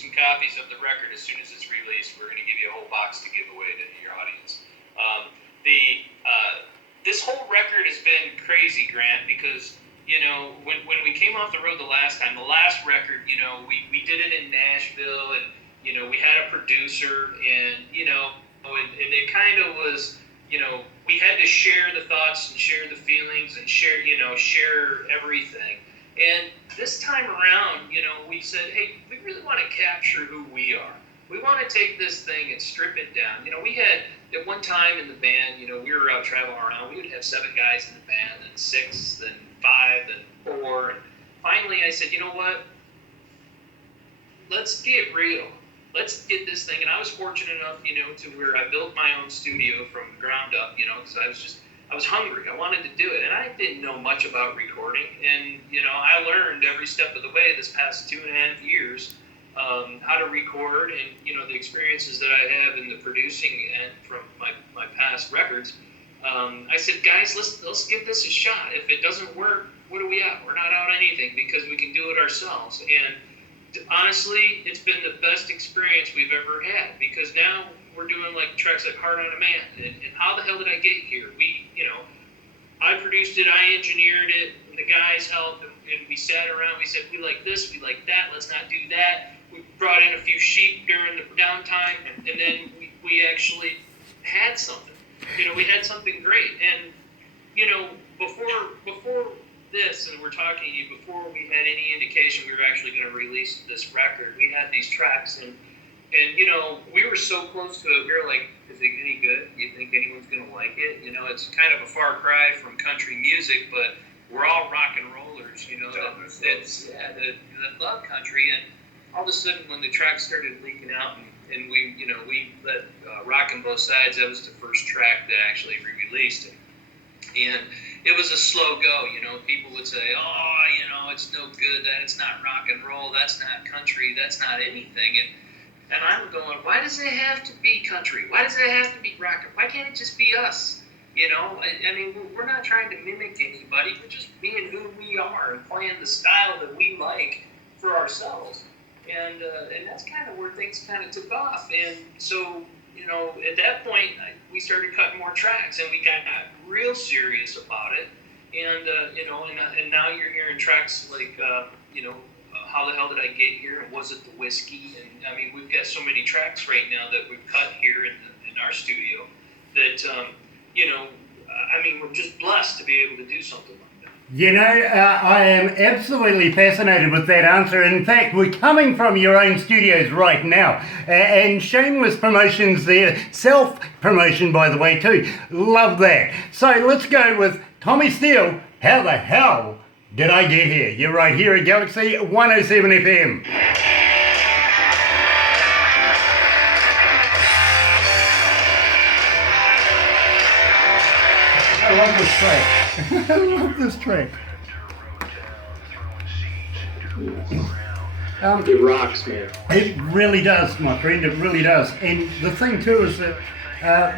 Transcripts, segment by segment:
some copies of the record as soon as it's released. We're going to give you a whole box to give away to your audience. This whole record has been crazy, Grant, because when we came off the road the last time, the last record, we did it in Nashville, and we had a producer, and and it kind of was, we had to share the thoughts and share the feelings and share everything. And this time around, we said, hey, we really want to capture who we are. We want to take this thing and strip it down. We had, at one time in the band, we were out traveling around. We would have 7 guys in the band, then 6, then 5, then 4. And finally I said, you know what? Let's get real. Let's get this thing. And I was fortunate enough, to where I built my own studio from the ground up, because I was hungry. I wanted to do it, and I didn't know much about recording. And I learned every step of the way this past 2.5 years how to record, and the experiences that I have in the producing and from my past records. I said, guys, let's give this a shot. If it doesn't work, what are we out? We're not out anything because we can do it ourselves. And honestly, it's been the best experience we've ever had, because now we're doing like tracks like Heart on a Man. And how the hell did I get here? I produced it, I engineered it, and the guys helped, and we sat around, we said, we like this, we like that, let's not do that. We brought in a few sheep during the downtime, and then we actually had something. We had something great. And, before this, and we're talking to you, before we had any indication we were actually going to release this record, we had these tracks, and we were so close to it, we were like, is it any good? Do you think anyone's going to like it? It's kind of a far cry from country music, but we're all rock and rollers, that love country. And all of a sudden, when the tracks started leaking out, and we let Rockin' Both Sides, that was the first track that actually re-released it. And it was a slow go, people would say, oh, it's no good, that's not rock and roll, that's not country, that's not anything. And I'm going, why does it have to be country? Why does it have to be rock? Why can't it just be us? I mean, we're not trying to mimic anybody. We're just being who we are and playing the style that we like for ourselves. And that's kind of where things kind of took off. And so, at that point, we started cutting more tracks, and we got real serious about it. And, and now you're hearing tracks like, How the Hell Did I Get Here? And Was It the Whiskey? And I mean, we've got so many tracks right now that we've cut here in our studio that, I mean, we're just blessed to be able to do something like that. I am absolutely fascinated with that answer. In fact, we're coming from your own studios right now. And shameless promotions there. Self-promotion, by the way, too. Love that. So let's go with Tommy Steele. How the hell did I get here? You're right here at Galaxy 107 FM. I love this track. I love this track. It rocks, man. It really does, my friend. It really does. And the thing too is that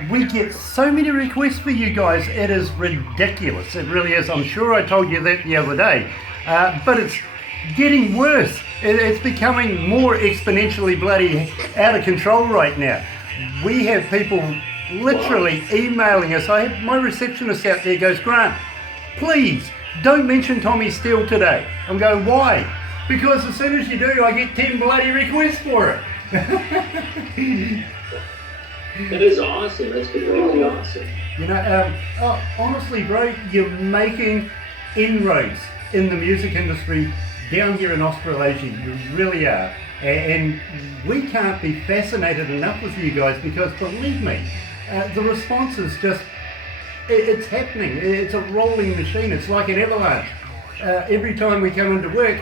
we get so many requests for you guys. It is ridiculous. It really is. I'm sure I told you that the other day. But it's getting worse. It's becoming more exponentially bloody out of control right now. We have people literally emailing us. I have my receptionist out there goes, Grant, please don't mention Tommy Steele today. I'm going, why? Because as soon as you do, I get 10 bloody requests for it. That is awesome. That's been really awesome. Honestly, bro, you're making inroads in the music industry down here in Australasia. You really are. And we can't be fascinated enough with you guys because, believe me, the response is just, it's happening. It's a rolling machine. It's like an avalanche. Every time we come into work,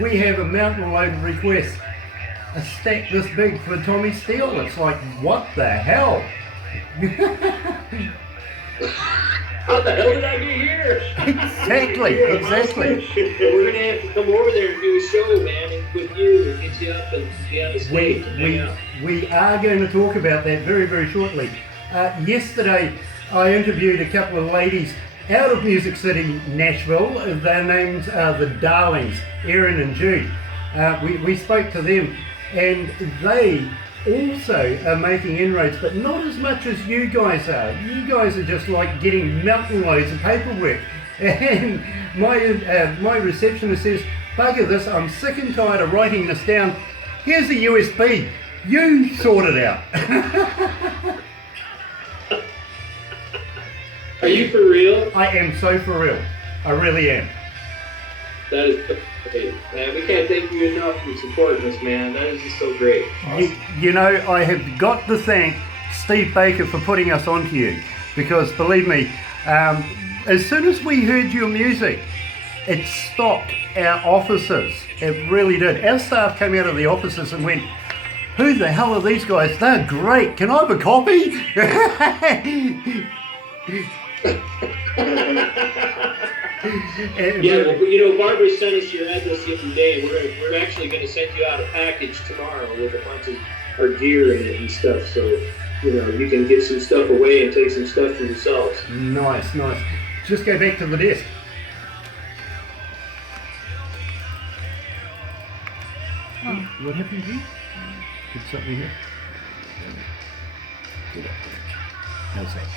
we have a mountain load of requests. A stack this big for Tommy Steele. It's like, what the hell? How the hell did I get here? Exactly. We're going to have to come over there and do a show, man, and with you and get you up and be on the stage. We are going to talk about that very, very shortly. Yesterday, I interviewed a couple of ladies out of Music City, Nashville. Their names are the Darlings, Erin and Jude. We spoke to them, and they also are making inroads, but not as much as you guys are. You guys are just like getting mountain loads of paperwork. And my receptionist says, bugger this, I'm sick and tired of writing this down. Here's a USB. You sort it out. Are you for real? I am so for real. I really am. That is great, man. We can't thank you enough for supporting us, man. That is just so great. Awesome. You know, I have got to thank Steve Baker for putting us onto you, because believe me, as soon as we heard your music, it stopped our offices. It really did. Our staff came out of the offices and went, who the hell are these guys? They're great. Can I have a copy? Yeah, well, you know, Barbara sent us your address the other day, and we're actually going to send you out a package tomorrow with a bunch of our gear in it and stuff, so, you know, you can get some stuff away and take some stuff for yourselves. Nice, nice. Just go back to the desk. Oh, what happened here? Did something here? Get up there. How's that?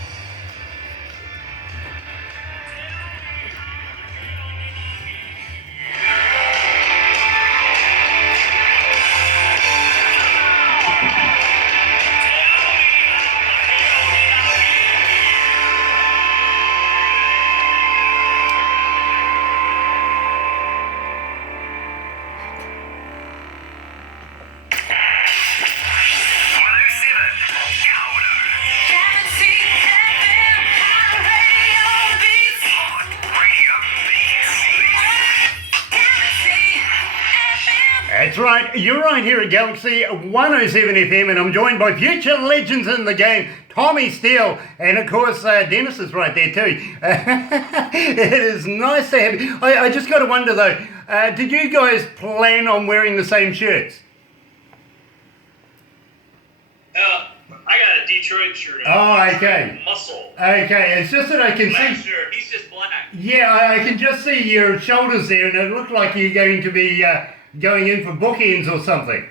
That's right, you're right here at Galaxy 107 FM, and I'm joined by future legends in the game, Tommy Steele, and of course Dennis is right there too. It is nice to have you. I just got to wonder though, did you guys plan on wearing the same shirts? I got a Detroit shirt on. Oh, okay. Muscle. Okay, it's just that I can Black see... shirt. He's just black. Yeah, I can just see your shoulders there, and it looked like you're going to be going in for bookends or something.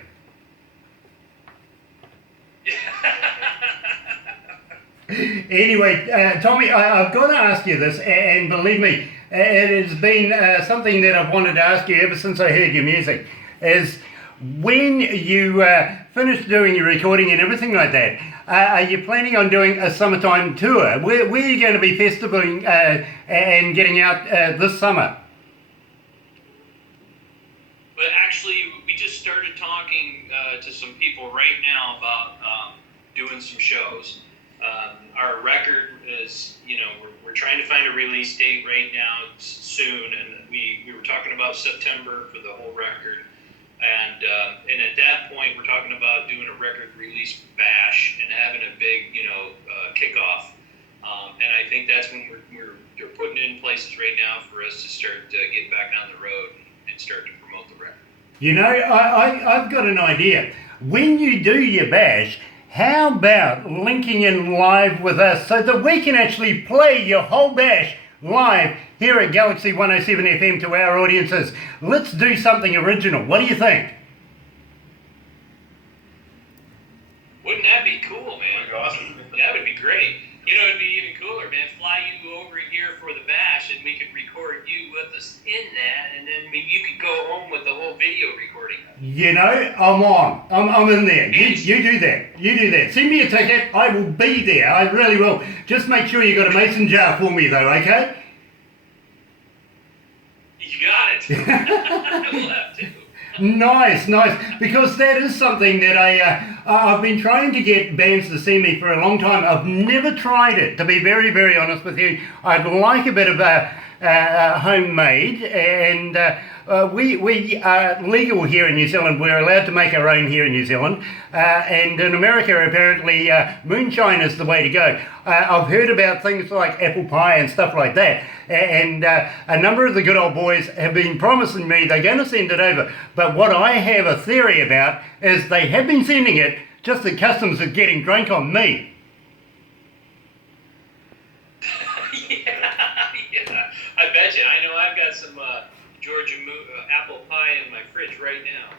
Anyway, Tommy, I've got to ask you this, and believe me, it has been something that I've wanted to ask you ever since I heard your music, is when you finish doing your recording and everything like that, are you planning on doing a summertime tour? Where are you going to be festivaling and getting out this summer? But actually, we just started talking to some people right now about doing some shows. Our record is, you know, we're trying to find a release date right now soon, and we were talking about September for the whole record. And at that point, we're talking about doing a record release bash and having a big, you know, kickoff. And I think that's when we're putting in places right now for us to start getting back on the road and start to promote the record. You know, I've got an idea. When you do your bash, how about linking in live with us so that we can actually play your whole bash live here at Galaxy 107 FM to our audiences? Let's do something original. What do you think? Wouldn't that be cool, man? Awesome. That would be great. You know, it'd be even cooler, man. Fly you over here for the bash, and we could record you with us in that, and then you could go home with the whole video recording. You know, I'm on. I'm in there. You do that. You do that. Send me a ticket. I will be there. I really will. Just make sure you got a mason jar for me, though, okay? You got it. We'll have to. Nice, nice. Because that is something that I've been trying to get bands to see me for a long time. I've never tried it, to be very, very honest with you. I'd like a bit of homemade, and we are legal here in New Zealand. We're allowed to make our own here in New Zealand, and in America apparently moonshine is the way to go. I've heard about things like apple pie and stuff like that, and a number of the good old boys have been promising me they're going to send it over, but what I have a theory about is they have been sending it, just the customs are getting drunk on me. I bet you. I know I've got some Georgia apple pie in my fridge right now.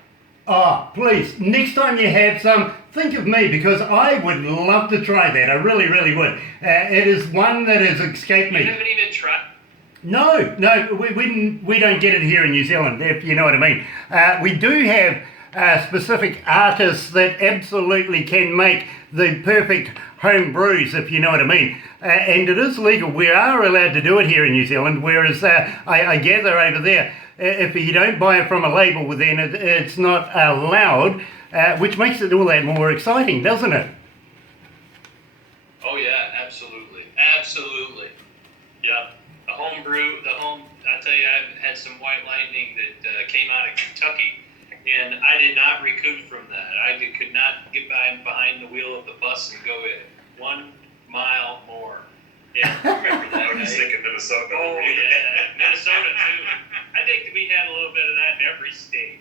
Oh, please, next time you have some, think of me because I would love to try that. I really, really would. It is one that has escaped me. You haven't even tried? No, we don't get it here in New Zealand, if you know what I mean. We do have specific artists that absolutely can make the perfect home brews, if you know what I mean. And it is legal. We are allowed to do it here in New Zealand, whereas I gather over there, if you don't buy it from a label, then it's not allowed, which makes it all that more exciting, doesn't it? Oh yeah, absolutely. Absolutely. Yeah. I tell you, I've had some white lightning that came out of Kentucky, and I did not recoup from that. Could not get behind the wheel of the bus and go 1 mile more. Yeah, I remember that. I was thinking Minnesota. Oh, yeah, Minnesota too. I think that we had a little bit of that in every state.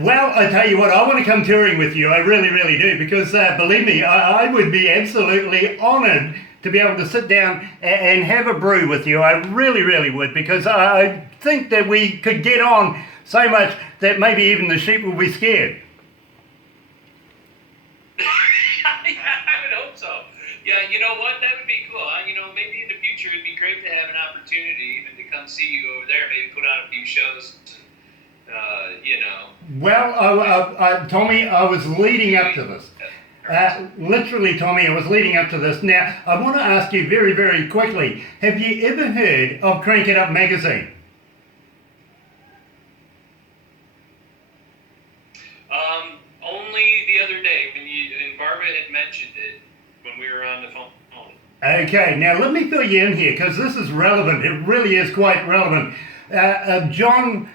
Well, I tell you what, I want to come touring with you. I really, really do, because believe me, I would be absolutely honoured to be able to sit down and have a brew with you. I really, really would, because I think that we could get on so much that maybe even the sheep will be scared. I would hope so. Yeah, you know what? That would be cool. Maybe in the future it'd be great to have an opportunity even to come see you over there. Maybe put on a few shows. Well, Tommy, I was leading up to this. Literally, Tommy, I was leading up to this. Now, I want to ask you very, very quickly, have you ever heard of Crank It Up magazine? Only the other day when Barbara had mentioned it when we were on the phone. Okay, now let me fill you in here because this is relevant. It really is quite relevant. John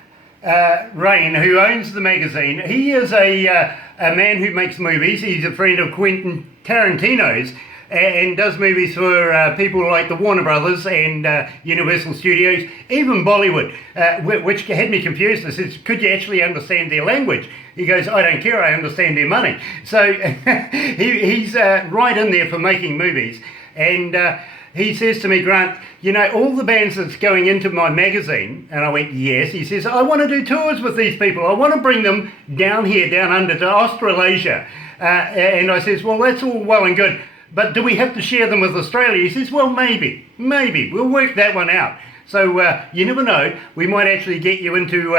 Rain, who owns the magazine, he is a man who makes movies. He's a friend of Quentin Tarantino's and does movies for people like the Warner Brothers and Universal Studios, even Bollywood, which had me confused. I said, could you actually understand their language? He goes, I don't care, I understand their money. So he's right in there for making movies. And he says to me, Grant, all the bands that's going into my magazine, and I went, yes. He says, I want to do tours with these people. I want to bring them down here, down under to Australasia. And I says, well, that's all well and good, but do we have to share them with Australia? He says, well, maybe. We'll work that one out. So you never know. We might actually get you into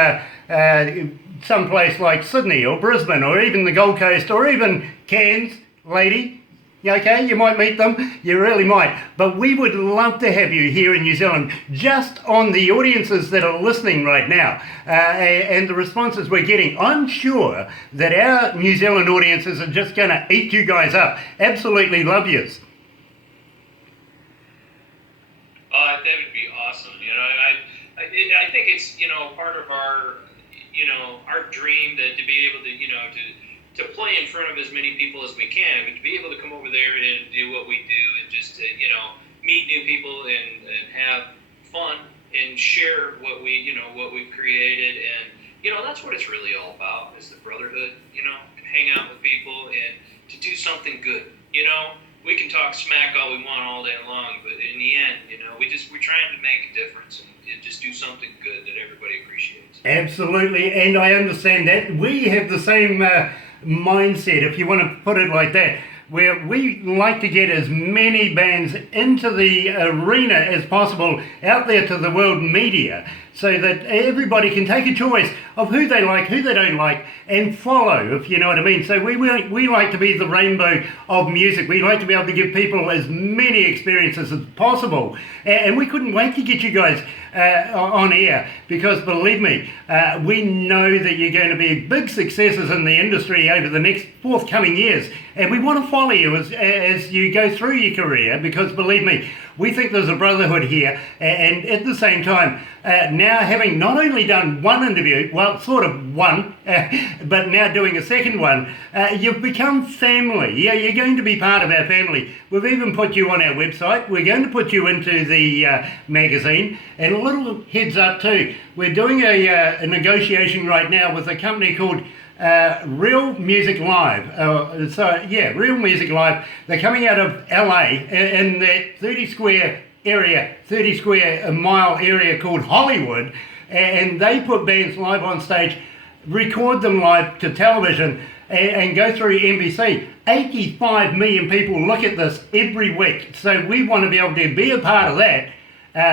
some place like Sydney or Brisbane or even the Gold Coast or even Cairns, lady. Okay, you might meet them, you really might. But we would love to have you here in New Zealand, just on the audiences that are listening right now and the responses we're getting. I'm sure that our New Zealand audiences are just going to eat you guys up. Absolutely love yous. That would be awesome. I think it's part of our our dream to be able to play in front of as many people as we can, but to be able to come over there and do what we do and just to, meet new people and have fun and share what we've created. And, that's what it's really all about, is the brotherhood, to hang out with people and to do something good. We can talk smack all we want all day long, but in the end, we're trying to make a difference and just do something good that everybody appreciates. Absolutely, and I understand that. We have the same mindset, if you want to put it like that, where we like to get as many bands into the arena as possible out there to the world media, so that everybody can take a choice of who they like, who they don't like, and follow, if you know what I mean. So we like to be the rainbow of music. We like to be able to give people as many experiences as possible, and we couldn't wait to get you guys on air, because believe me, we know that you're going to be big successes in the industry over the next forthcoming years, and we want to follow you as you go through your career, because believe me, we think there's a brotherhood here. And at the same time, now having not only done one interview, well, sort of one, but now doing a second one, you've become family. Yeah, you're going to be part of our family. We've even put you on our website. We're going to put you into the magazine. And a little heads up too, we're doing a negotiation right now with a company called Real Music Live. Real Music Live. They're coming out of LA in that 30 square mile area called Hollywood, and they put bands live on stage record them live to television and go through NBC. 85 million people look at this every week. So we want to be able to be a part of that.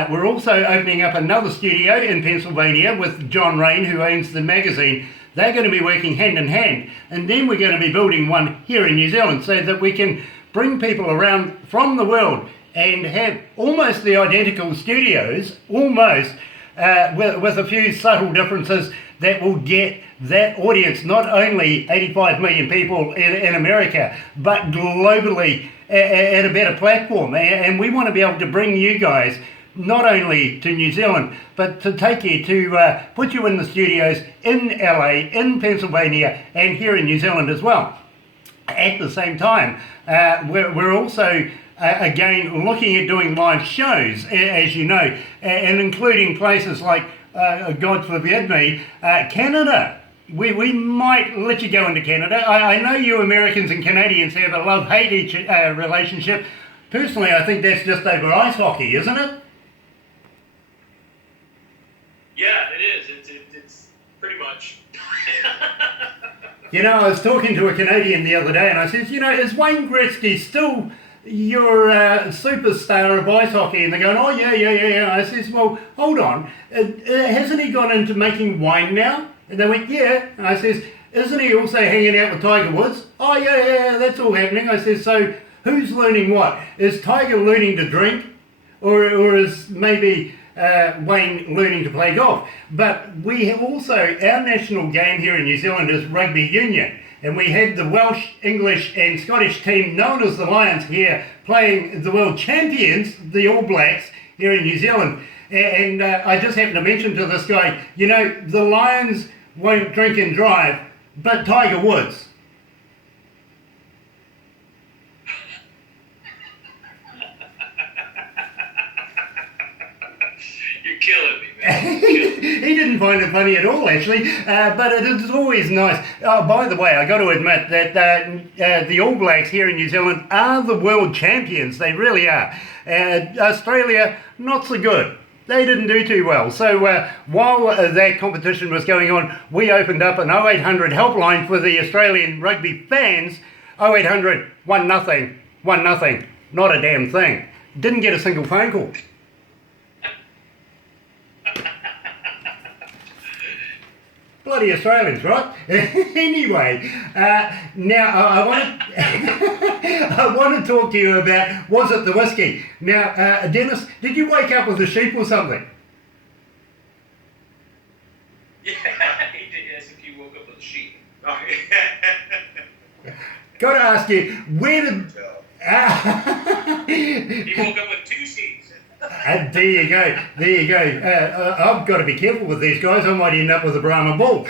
We're also opening up another studio in Pennsylvania with John Rain, who owns the magazine. They're going to be working hand in hand. And then we're going to be building one here in New Zealand so that we can bring people around from the world and have almost the identical studios, almost, with a few subtle differences that will get that audience, not only 85 million people in America, but globally at a better platform. And we want to be able to bring you guys not only to New Zealand, but to take you to put you in the studios in LA, in Pennsylvania, and here in New Zealand as well. At the same time, we're also again looking at doing live shows, as you know, and including places like, God forbid me, Canada. We might let you go into Canada. I know you Americans and Canadians have a love-hate relationship. Personally, I think that's just over ice hockey, isn't it? Yeah, it is. It's pretty much. You know, I was talking to a Canadian the other day and I said, you know, is Wayne Gretzky still your superstar of ice hockey? And they're going, oh, yeah. I says, well, hold on. Hasn't he gone into making wine now? And they went, yeah. And I says, isn't he also hanging out with Tiger Woods? Oh, yeah, that's all happening. I says, so who's learning what? Is Tiger learning to drink? Or is maybe Wayne learning to play golf? But we also, our national game here in New Zealand is rugby union. And we had the Welsh, English and Scottish team known as the Lions here playing the world champions, the All Blacks, here in New Zealand. And I just happened to mention to this guy, you know, the Lions won't drink and drive, but Tiger Woods. You're killing me, man. He didn't find it funny at all, actually, but it is always nice. Oh, by the way, I got to admit that the All Blacks here in New Zealand are the world champions. They really are. Australia, not so good. They didn't do too well. So while that competition was going on, we opened up an 0800 helpline for the Australian rugby fans. 0800 1-0, 1-0. Not a damn thing. Didn't get a single phone call. Bloody Australians, right? Anyway, now I want to talk to you about, was it the whiskey? Now, Dennis, did you wake up with a sheep or something? Yeah, he did. Yes, if you woke up with a sheep. Oh, Got to ask you, where did... He woke up with 2 sheep. There you go. I've got to be careful with these guys. I might end up with a Brahma bull.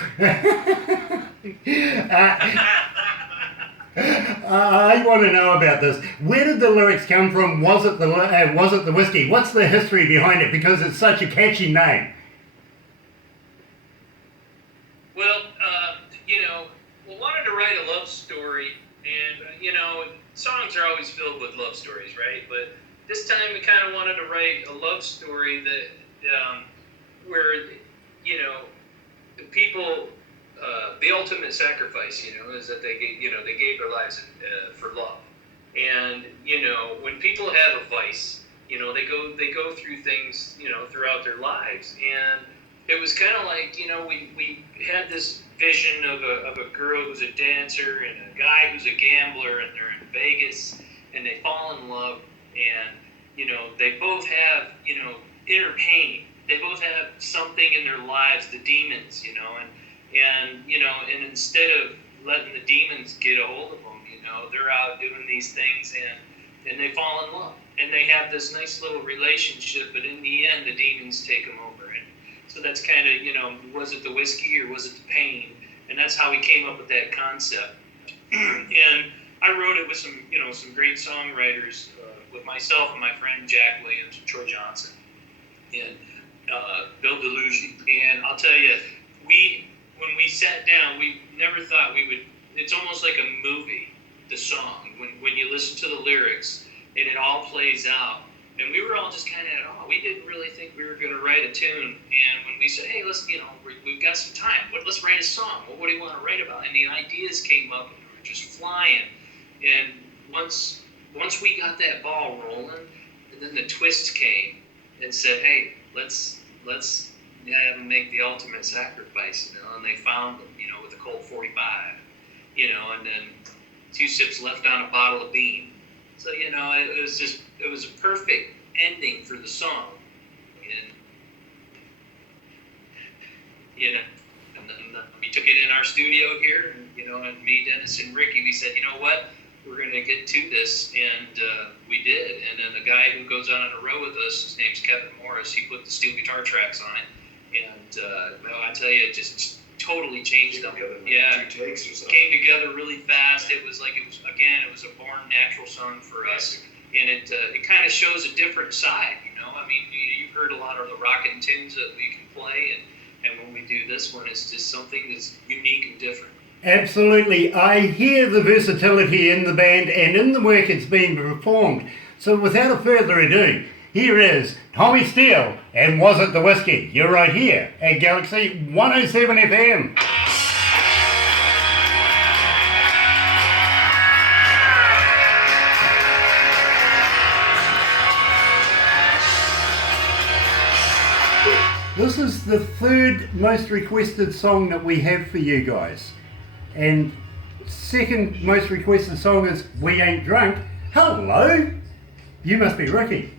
I want to know about this. Where did the lyrics come from? Was it the whiskey? What's the history behind it? Because it's such a catchy name. Well, we wanted to write a love story, and songs are always filled with love stories, right? But this time we kind of wanted to write a love story that where the people, the ultimate sacrifice, is that they gave their lives for love. And when people have a vice, they go through things throughout their lives. And it was kind of like we had this vision of a girl who's a dancer and a guy who's a gambler, and they're in Vegas and they fall in love. And they both have inner pain. They both have something in their lives, the demons, and instead of letting the demons get a hold of them, they're out doing these things, and they fall in love, and they have this nice little relationship, but in the end the demons take them over. And so that's kind of, was it the whiskey or was it the pain? And that's how we came up with that concept. And I wrote it with some great songwriters, with myself and my friend Jack Williams and Troy Johnson and Bill DeLuigi. And I'll tell you, when we sat down, we never thought we would. It's almost like a movie, the song, when you listen to the lyrics and it all plays out. And we were all just kind of, oh, we didn't really think we were going to write a tune. And when we said, hey, let's, we've got some time. Let's write a song. Well, what do you want to write about? And the ideas came up, and we were just flying. And once we got that ball rolling, and then the twist came and said, hey, let's have them make the ultimate sacrifice, and they found them, with a Colt 45, and then 2 sips left on a bottle of bean. So, it was a perfect ending for the song. And then we took it in our studio here, and me, Dennis, and Ricky, we said, you know what, we're going to get to this, and we did. And then the guy who goes on a row with us, his name's Kevin Morris, he put the steel guitar tracks on it, and I tell you, it just totally changed them. Yeah, came together really fast. It was it was a born natural song for us, and it kind of shows a different side. I mean, you've heard a lot of the rockin' tunes that we can play, and when we do this one, it's just something that's unique and different. Absolutely. I hear the versatility in the band and in the work it's being performed. So without further ado, here is Tommy Steele and Was It the Whiskey? You're right here at Galaxy 107 FM. This is the third most requested song that we have for you guys. And second most requested song is We Ain't Drunk. Hello? You must be Ricky.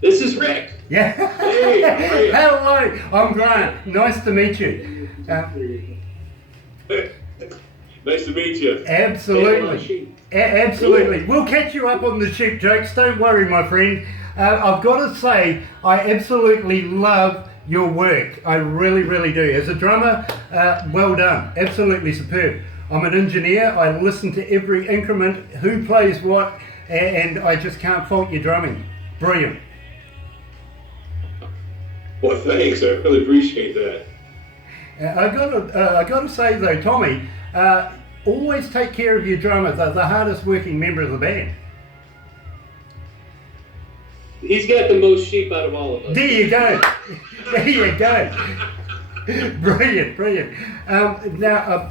This is Rick. Yeah. Hey, how are you? Hello, I'm Grant. Nice to meet you. Nice to meet you. Absolutely. Absolutely. We'll catch you up on the sheep jokes. Don't worry, my friend. I've got to say, I absolutely love your work. I really, really do. As a drummer, well done. Absolutely superb. I'm an engineer. I listen to every increment, who plays what, and I just can't fault your drumming. Brilliant. Well, thanks. I really appreciate that. I got to say though, Tommy, always take care of your drummer, the hardest working member of the band. He's got the most sheep out of all of us. There you go. There you go. Brilliant, brilliant. Now,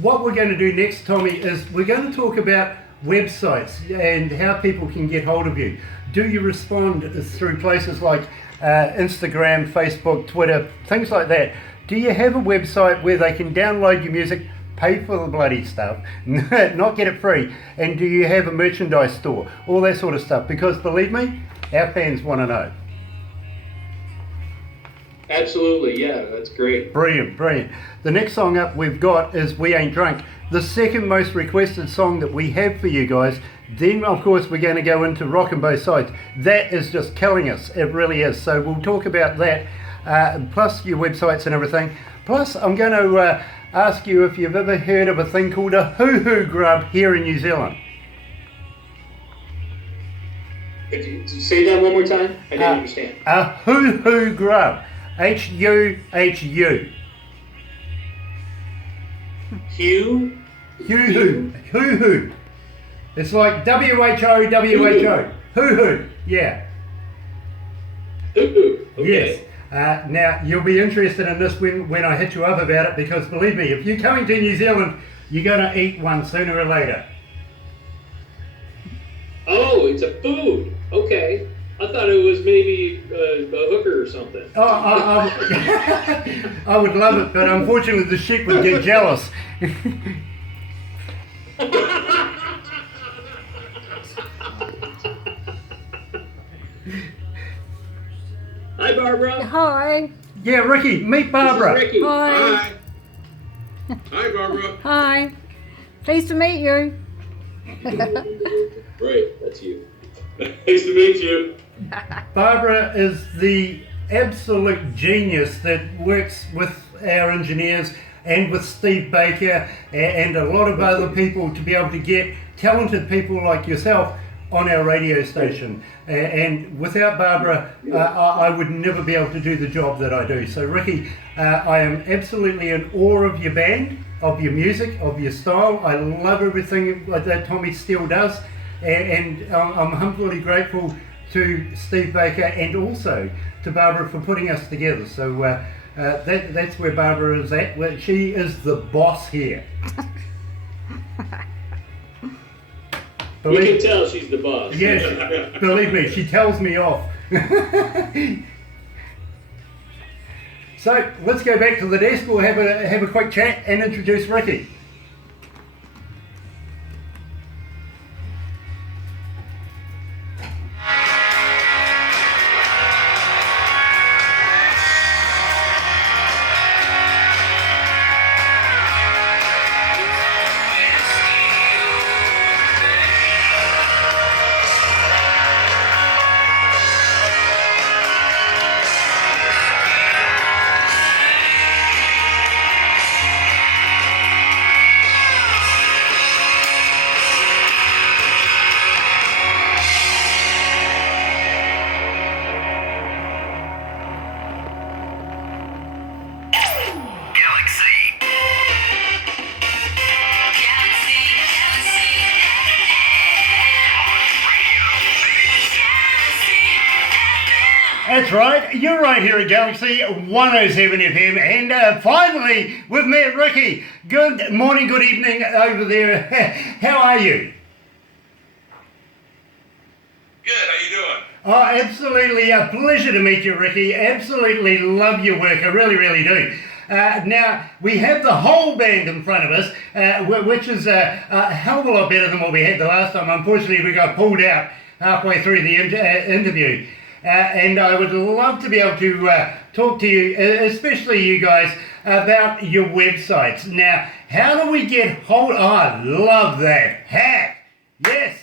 what we're going to do next, Tommy, is we're going to talk about websites and how people can get hold of you. Do you respond through places like Instagram, Facebook, Twitter, things like that? Do you have a website where they can download your music, pay for the bloody stuff, not get it free, and do you have a merchandise store, all that sort of stuff? Because believe me, our fans want to know. Absolutely, yeah, that's great. Brilliant, brilliant. The next song up we've got is We Ain't Drunk, the second most requested song that we have for you guys. Then, of course, we're going to go into Rockin' Both Sides. That is just killing us. It really is. So we'll talk about that, plus your websites and everything. Plus, I'm going to ask you if you've ever heard of a thing called a hoo-hoo grub here in New Zealand. Could you say that one more time? I didn't understand. A hoo-hoo grub. H-U-H-U. Hugh? Hoo-hoo. Hoo-hoo. It's like W-H-O, W-H-O. Hoo-hoo. Yeah. Hoo-hoo. Okay. Yes. Now, you'll be interested in this when I hit you up about it, because believe me, if you're coming to New Zealand, you're going to eat one sooner or later. Oh, it's a food. Okay. I thought it was maybe a hooker or something. Oh, I would love it, but unfortunately the sheep would get jealous. Hi, Barbara. Hi. Yeah, Ricky, meet Barbara. This is Ricky. Hi. Hi, Barbara. Hi. Pleased to meet you. Right, that's you. Nice to meet you. Barbara is the absolute genius that works with our engineers and with Steve Baker and a lot of other people to be able to get talented people like yourself on our radio station. And without Barbara, I would never be able to do the job that I do. So Ricky, I am absolutely in awe of your band, of your music, of your style. I love everything that Tommy Steele does. And I'm humbly grateful to Steve Baker and also to Barbara for putting us together. So that's where Barbara is at. Well, she is the boss here. You can tell she's the boss. Yes, believe me, she tells me off. So let's go back to the desk. We'll have a quick chat and introduce Ricky. That's right, you're right here at Galaxy 107 FM, and finally we've met Ricky. Good morning, good evening over there. How are you? Good, how you doing? Oh, absolutely a pleasure to meet you, Ricky. Absolutely love your work, I really, really do. Now, we have the whole band in front of us, which is a hell of a lot better than what we had the last time. Unfortunately, we got pulled out halfway through the interview. And I would love to be able to talk to you, especially you guys, about your websites. Now, how do we get hold? Oh, I love that hat. Yes,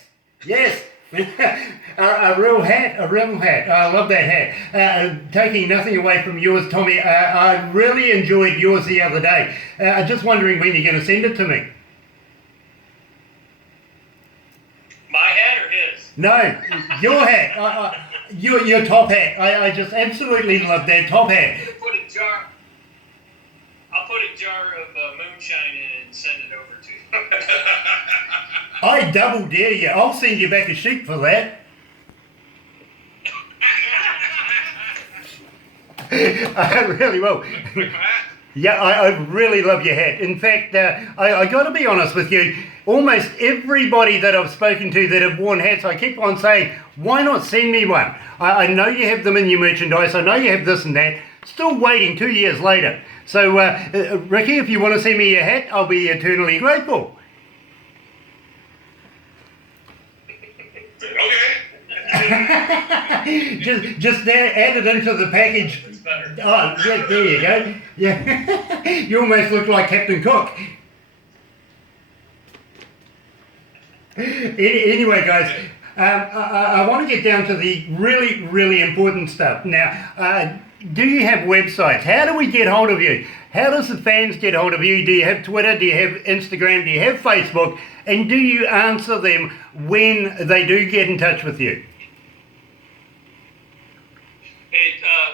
yes. a real hat. I love that hat. Taking nothing away from yours, Tommy. I really enjoyed yours the other day. Just wondering when you're going to send it to me. My hat or his? No, your hat. Your top hat. I just absolutely love that top hat. I'll put a jar of moonshine in and send it over to you. I double dare you. I'll send you back a sheet for that. I really will. Yeah, I really love your hat. In fact, I got to be honest with you, almost everybody that I've spoken to that have worn hats, I keep on saying, why not send me one? I know you have them in your merchandise, I know you have this and that, still waiting 2 years later. So, Ricky, if you want to send me your hat, I'll be eternally grateful. Okay. just add it into the package. It's better. Oh, yeah, there you go. Yeah, you almost look like Captain Cook. Anyway, guys, I want to get down to the really, really important stuff. Now, do you have websites? How do we get hold of you? How does the fans get hold of you? Do you have Twitter? Do you have Instagram? Do you have Facebook? And do you answer them when they do get in touch with you?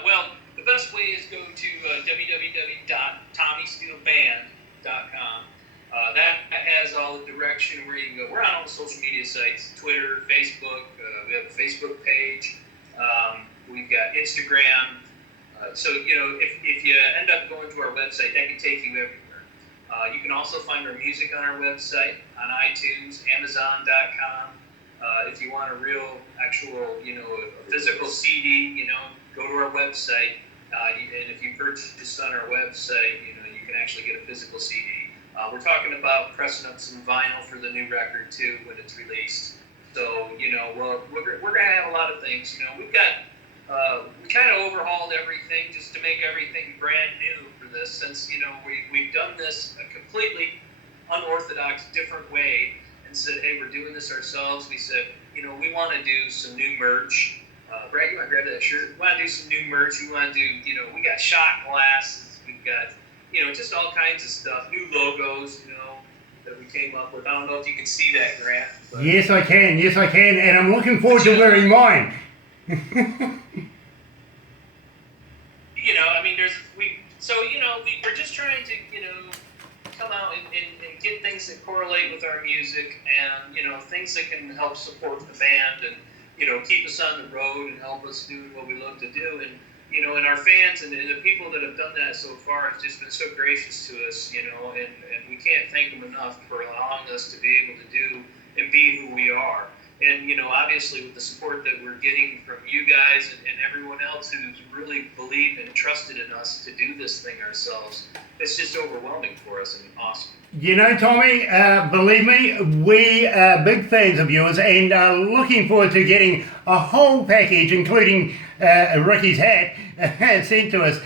Well, the best way is go to www.tommysteeleband.com. That has all the direction where you can go. We're on all the social media sites, Twitter, Facebook. We have a Facebook page. We've got Instagram. So, you know, if you end up going to our website, that can take you everywhere. You can also find our music on our website, on iTunes, Amazon.com. If you want a real, actual, you know, a physical CD, you know, go to our website. And if you purchase on our website, you know, you can actually get a physical CD. We're talking about pressing up some vinyl for the new record, too, when it's released. So, you know, we're going to have a lot of things. You know, we've got, we kind of overhauled everything just to make everything brand new for this, since, you know, we've done this a completely unorthodox, different way, and said, hey, we're doing this ourselves. We said, you know, we want to do some new merch. Brad, you want to grab that shirt? We want to do some new merch. We want to do, you know, we got shot glasses. We've got, you know, just all kinds of stuff, new logos, you know, that we came up with. I don't know if you can see that, Grant. But, Yes, I can, and I'm looking forward to wearing mine. you know, I mean, we're just trying to, you know, come out and get things that correlate with our music and, you know, things that can help support the band. And keep us on the road and help us do what we love to do. And our fans and the people that have done that so far have just been so gracious to us, and we can't thank them enough for allowing us to be able to do and be who we are. And, obviously with the support that we're getting from you guys and everyone else who's really believed and trusted in us to do this thing ourselves, it's just overwhelming for us and awesome. Tommy, believe me, we are big fans of yours and are looking forward to getting a whole package, including Ricky's hat, sent to us.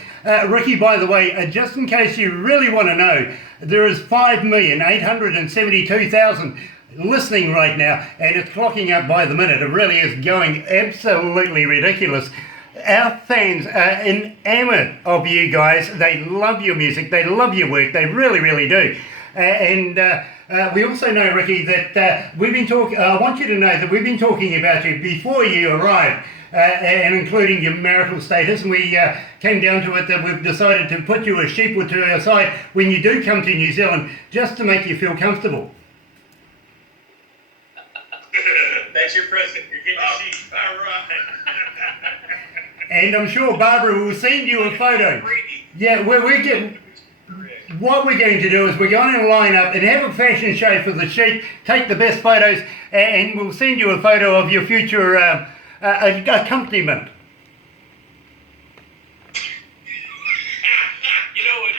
Ricky, by the way, just in case you really want to know, there is 5,872,000 listening right now, and it's clocking up by the minute. It really is going absolutely ridiculous. Our fans are enamored of you guys. They love your music. They love your work. They really, really do. And we also know, Ricky, that we've been talking. I want you to know that we've been talking about you before you arrived, and including your marital status. And we came down to it that we've decided to put you a sheep to our side when you do come to New Zealand, just to make you feel comfortable. That's your present. You're getting a sheep. All right. And I'm sure Barbara will send you a photo. Yeah, we're getting. What we're going to do is we're going to line up and have a fashion show for the sheep, take the best photos, and we'll send you a photo of your future accompaniment. It'd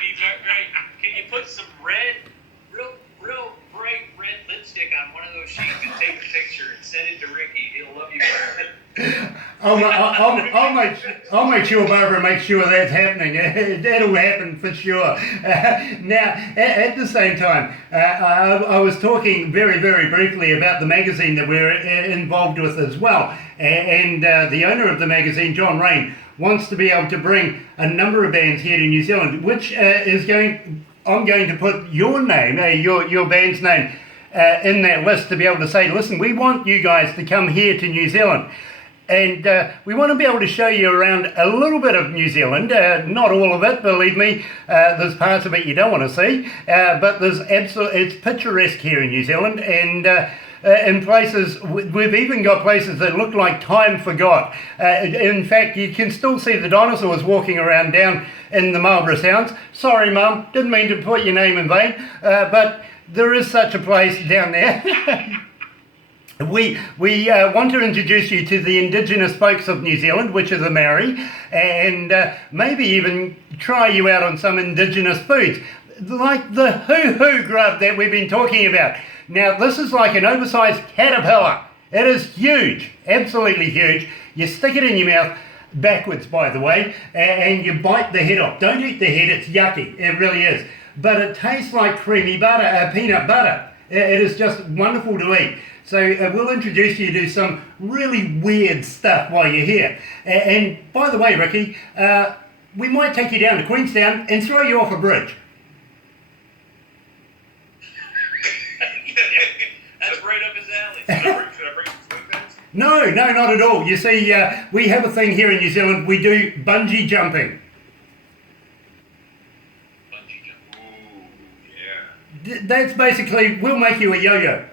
be great. Can you put some real bright red lipstick on one of those sheets and take a picture and send it to Ricky? He'll love you for it. I'll make sure Barbara makes sure that's happening. That'll happen for sure. Now, at the same time, I was talking very, very briefly about the magazine that we're involved with as well. And the owner of the magazine, John Rain, wants to be able to bring a number of bands here to New Zealand, which I'm going to put your name, your band's name, in that list to be able to say, listen, we want you guys to come here to New Zealand. And we want to be able to show you around a little bit of New Zealand, not all of it, believe me. There's parts of it you don't want to see, but it's picturesque here in New Zealand, and in places, we've even got places that look like time forgot. In fact, you can still see the dinosaurs walking around down in the Marlborough Sounds. Sorry, Mum, didn't mean to put your name in vain, but there is such a place down there. We want to introduce you to the indigenous folks of New Zealand, which are the Maori, and maybe even try you out on some indigenous foods, like the hoo-hoo grub that we've been talking about. Now, this is like an oversized caterpillar. It is huge, absolutely huge. You stick it in your mouth, backwards by the way, and you bite the head off. Don't eat the head, it's yucky, it really is. But it tastes like creamy butter, peanut butter. It is just wonderful to eat. So we'll introduce you to some really weird stuff while you're here. And by the way, Ricky, we might take you down to Queenstown and throw you off a bridge. That's right up his alley. Should I bring some swing bags? No, not at all. You see, we have a thing here in New Zealand. We do bungee jumping. Bungee jump. Ooh, yeah. That's basically, we'll make you a yo-yo.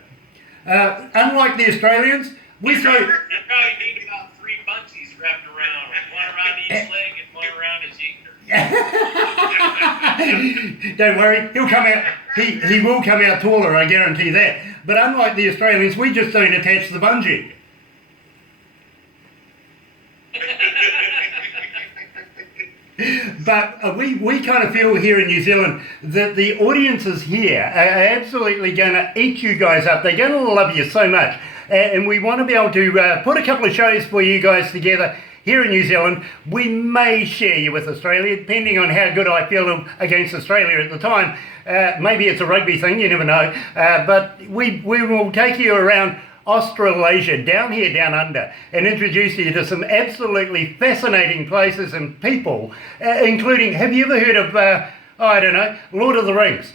Unlike the Australians, we throw... You probably need about 3 bungees wrapped around, one around each leg and one around his ear. Don't worry, he'll come out. He will come out taller, I guarantee that. But unlike the Australians, we just don't attach the bungee. But we kind of feel here in New Zealand that the audiences here are absolutely going to eat you guys up. They're going to love you so much. And we want to be able to put a couple of shows for you guys together here in New Zealand. We may share you with Australia, depending on how good I feel against Australia at the time. Maybe it's a rugby thing, you never know. But we will take you around Australasia, down here, down under, and introduce you to some absolutely fascinating places and people, including, have you ever heard of, I don't know, Lord of the Rings?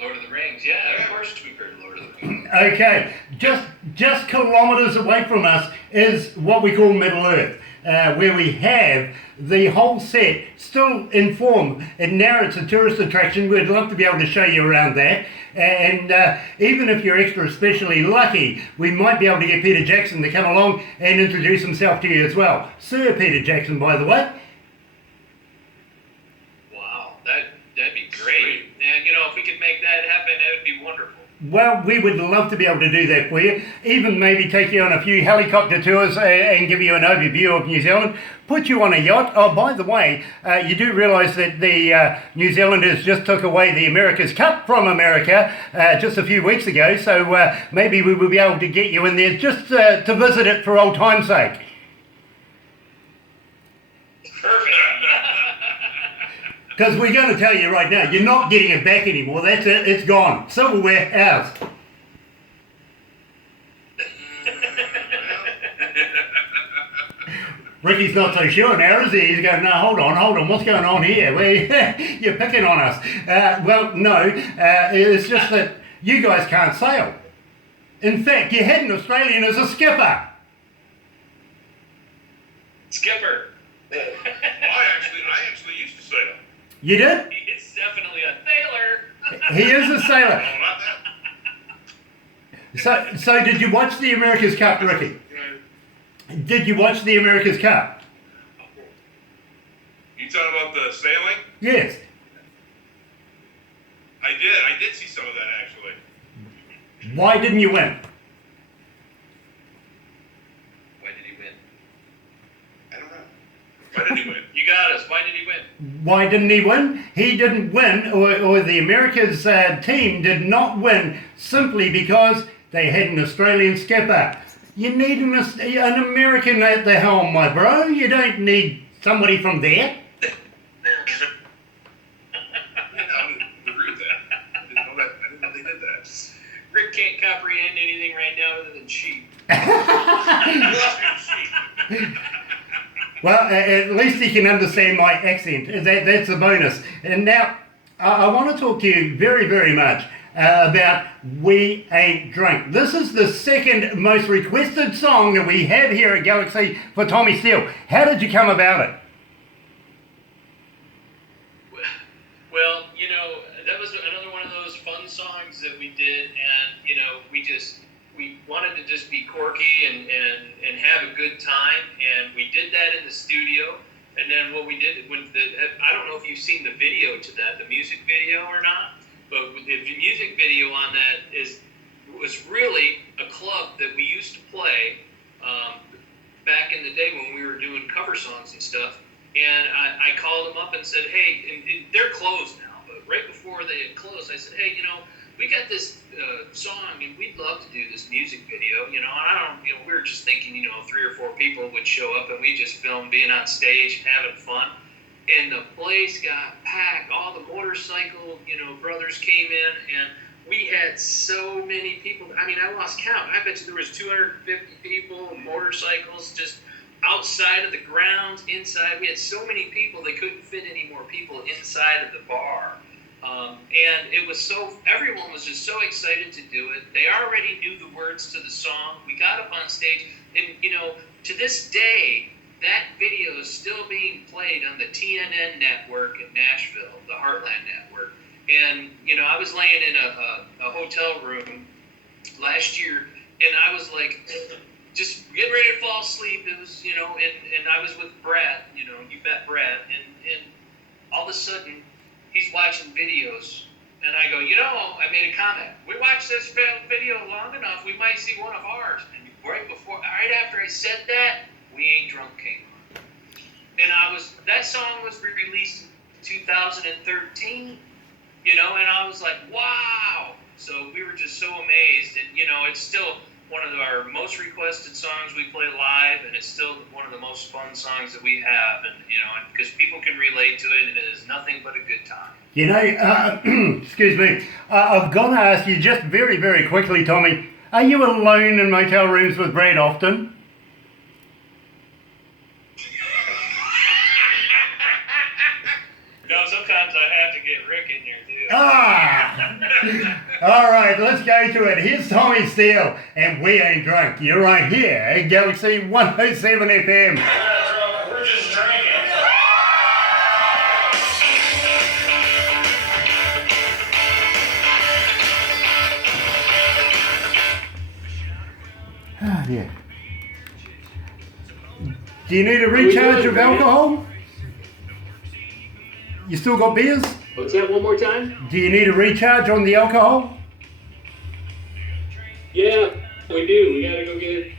Lord of the Rings, yeah, of course we've heard Lord of the Rings. Okay, just kilometres away from us is what we call Middle Earth. where we have the whole set still in form. And now it's a tourist attraction. We'd love to be able to show you around that. And even if you're extra especially lucky, we might be able to get Peter Jackson to come along and introduce himself to you as well. Sir Peter Jackson, by the way. Wow, that'd be great. And if we could make that happen, that would be wonderful. Well, we would love to be able to do that for you. Even maybe take you on a few helicopter tours and give you an overview of New Zealand. Put you on a yacht. Oh, by the way, you do realise that the New Zealanders just took away the America's Cup from America just a few weeks ago. So maybe we will be able to get you in there just to visit it for old time's sake. Perfect. Because we're going to tell you right now, you're not getting it back anymore. That's it. It's gone. Silverware, ours. Ricky's not so sure now, is he? He's going, no, hold on. What's going on here? You're picking on us. Well, no. It's just that you guys can't sail. In fact, you had an Australian as a skipper. Skipper. I actually used to sail. You did? He is definitely a sailor. He is a sailor. No, not that. So did you watch the America's Cup, Ricky? Did you watch the America's Cup? You talking about the sailing? Yes. I did see some of that actually. Why didn't you win? Why did he win? I don't know. Why did he win? You got us. Why did he win? Why didn't he win? He didn't win, or the America's team did not win simply because they had an Australian skipper. You need an American at the helm, my bro. You don't need somebody from there. Yeah, I would agree with that. I didn't know they did that. Rick can't comprehend anything right now other than sheep. Well, at least he can understand my accent. That's a bonus. And now, I want to talk to you very, very much about We Ain't Drunk. This is the second most requested song that we have here at Galaxy for Tommy Steele. How did you come about it? Well, that was another one of those fun songs that we did, and we wanted to just be quirky and have a good time, and we did that in the studio. And then what we did I don't know if you've seen the video to that, the music video or not, but the music video on that was really a club that we used to play back in the day when we were doing cover songs and stuff. And I called them up and said, hey, and they're closed now, but right before they had closed, I said, hey, we got this song and we'd love to do this music video, and we were just thinking, 3 or 4 people would show up and we just film being on stage and having fun. And the place got packed. All the motorcycle, brothers came in, and we had so many people. I mean, I lost count. I bet you there was 250 people, motorcycles, just outside of the grounds, inside. We had so many people, they couldn't fit any more people inside of the bar. And it was everyone was just so excited to do it. They already knew the words to the song. We got up on stage, and, to this day, that video is still being played on the TNN network in Nashville, the Heartland network. And, I was laying in a hotel room last year, and I was like, just getting ready to fall asleep. It was, and I was with Brad, you bet Brad. And all of a sudden, he's watching videos. And I go, I made a comment. We watched this video long enough, we might see one of ours. And right after I said that, We Ain't Drunk came on. And that song was released in 2013, and I was like, wow. So we were just so amazed. And, it's still one of our most requested songs we play live, and it's still one of the most fun songs that we have. And, because people can relate to it, and it is nothing but a good time. Excuse me, I've got to ask you just very, very quickly, Tommy, are you alone in motel rooms with Brad often? No, sometimes I have to get Rick in here too. All right, let's go to it. Here's Tommy Steele, and We Ain't Drunk. You're right here at Galaxy 107 FM. Oh, yeah. Do you need a recharge of alcohol? You still got beers? What's that, one more time? Do you need a recharge on the alcohol? Yeah, we do. We gotta go get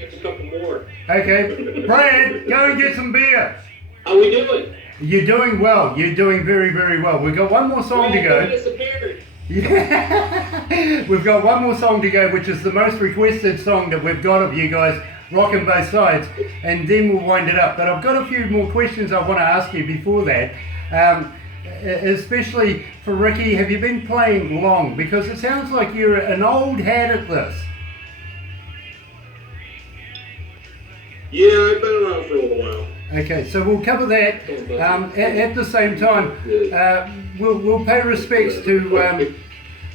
a couple more. Okay. Brad, go and get some beer. How we doing? You're doing well. You're doing very, very well. We've got one more song to go. Yeah. We've got one more song to go, which is the most requested song that we've got of you guys, rocking both sides, and then we'll wind it up. But I've got a few more questions I want to ask you before that. Especially for Ricky, have you been playing long? Because it sounds like you're an old hat at this. Yeah, I've been around for a little while. Okay, so we'll cover that. At the same time, we'll pay respects to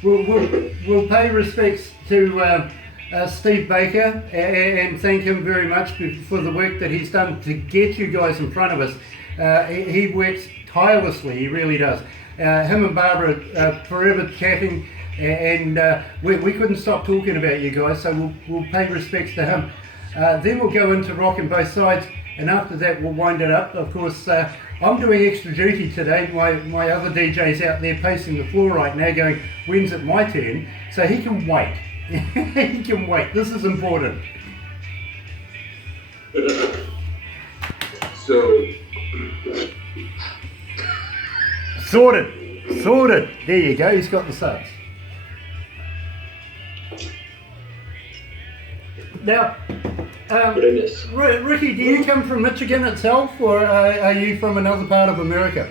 we'll pay respects to Steve Baker and thank him very much for the work that he's done to get you guys in front of us. He works tirelessly, he really does. Him and Barbara forever chatting, and we couldn't stop talking about you guys, so we'll pay respects to him. Then we'll go into rocking both sides, and after that we'll wind it up. Of course, I'm doing extra duty today. My other DJ's out there pacing the floor right now going, when's it my turn? So he can wait. He can wait. This is important. So... Sorted. There you go, he's got the subs. Now, Ricky, do you come from Michigan itself, or are you from another part of America?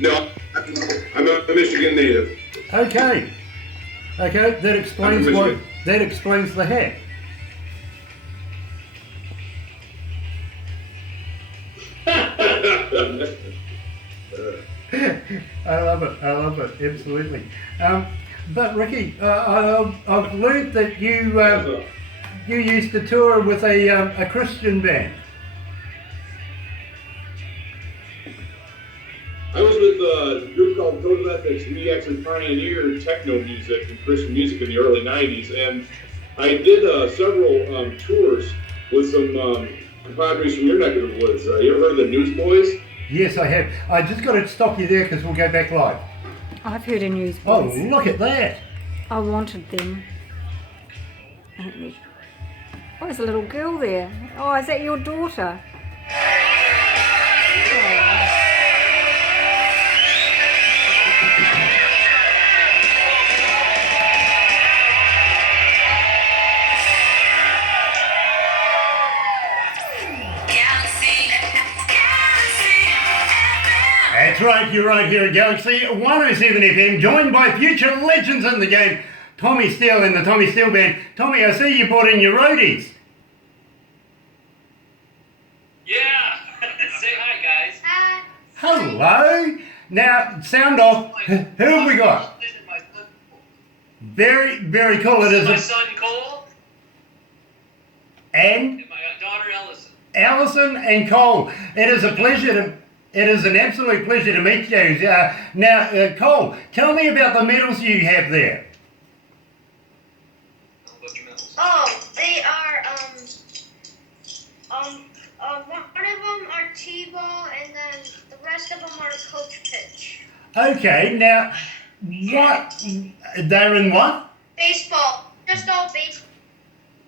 No, I'm a Michigan native. Okay, that explains why. That explains the hat. I love it, absolutely. But Ricky, I've learned that you used to tour with a Christian band. I was with a group called Total Ethics. We actually pioneered techno music and Christian music in the early 90s, and I did several tours with some compadres from your neck of the woods. You ever heard of the Newsboys? Yes, I have. I just got to stop you there because we'll go back live. I've heard a news. Oh, look at that! I wanted them. Oh, there's a little girl there. Oh, is that your daughter? That's right, you're right here at Galaxy 107 FM, joined by future legends in the game, Tommy Steele and the Tommy Steele Band. Tommy, I see you brought in your roadies. Yeah. Say hi, guys. Hi. Hello. Now, sound off. Who have we got? Very, very cool. It is my son Cole and my daughter Ellison. Allison and Cole. It is a pleasure to. It is an absolute pleasure to meet you. Now, Cole, tell me about the medals you have there. Oh, they are, one of them are T-ball, and then the rest of them are coach pitch. Okay, now, what, they're in what? Baseball. Just all baseball.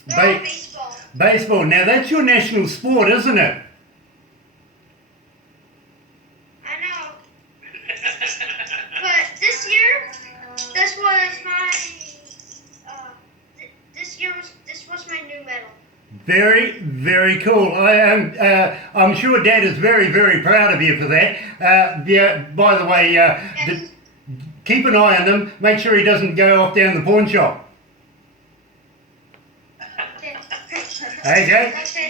They're all baseball. Baseball. Now, that's your national sport, isn't it? I know. But this year, this was my new medal. Very, very cool. I'm sure Dad is very, very proud of you for that. Yeah. By the way, keep an eye on them. Make sure he doesn't go off down the pawn shop. Okay. Nice to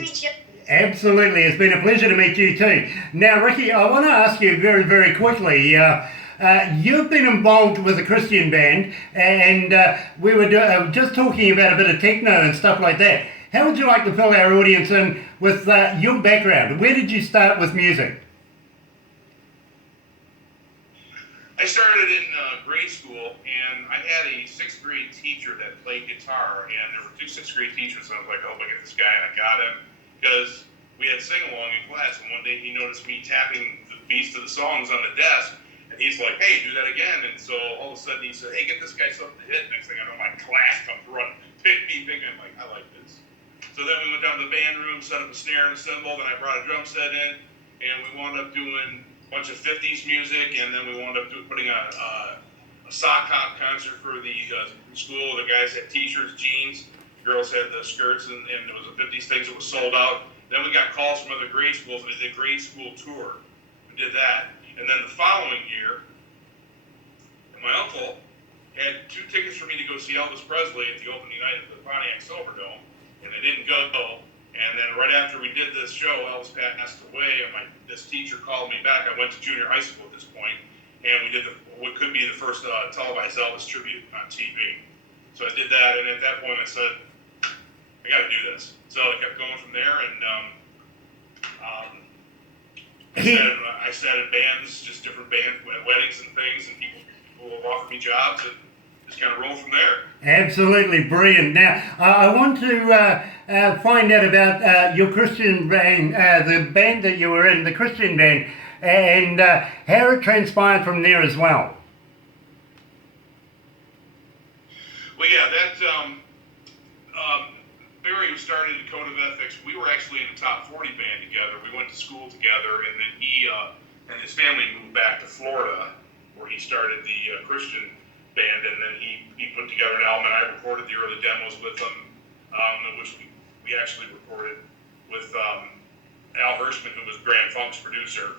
meet you. Absolutely. It's been a pleasure to meet you too. Now, Ricky, I want to ask you very, very quickly. You've been involved with a Christian band, and we were just talking about a bit of techno and stuff like that. How would you like to fill our audience in with your background? Where did you start with music? I started in grade school, and I had a 6th grade teacher that played guitar, and there were 2 6th grade teachers, and I was like, oh, look at this guy, and I got him, because we had sing-along in class, and one day he noticed me tapping the beats to the songs on the desk, and he's like, hey, do that again, and so all of a sudden he said, hey, get this guy something to hit. Next thing I know, my class comes running, picked me, thinking, like, I like this. So then we went down to the band room, set up a snare and a cymbal, then I brought a drum set in, and we wound up doing bunch of 50s music, and then we wound up putting on a sock hop concert for the school. The guys had t-shirts, jeans, girls had the skirts, and it was a 50s things that was sold out. Then we got calls from other grade schools, and we did a grade school tour. We did that. And then the following year, my uncle had 2 tickets for me to go see Elvis Presley at the opening night of the Pontiac Silverdome, and they didn't go. And then right after we did this show, Elvis passed away, and this teacher called me back. I went to junior high school at this point, and we did what could be the first televised Elvis tribute on TV. So I did that, and at that point I said, I got to do this. So I kept going from there, and I sat in bands, just different band weddings and things, and people will offer me jobs, and just kind of roll from there. Absolutely brilliant. Now, I want to find out about your Christian band, the band that you were in, the Christian band, and how it transpired from there as well. Well, yeah, that Barry, who started the Code of Ethics, we were actually in the top 40 band together. We went to school together, and then he and his family moved back to Florida, where he started the Christian band, and then he put together an album, and I recorded the early demos with him, which we actually recorded with Al Hirschman, who was Grand Funk's producer.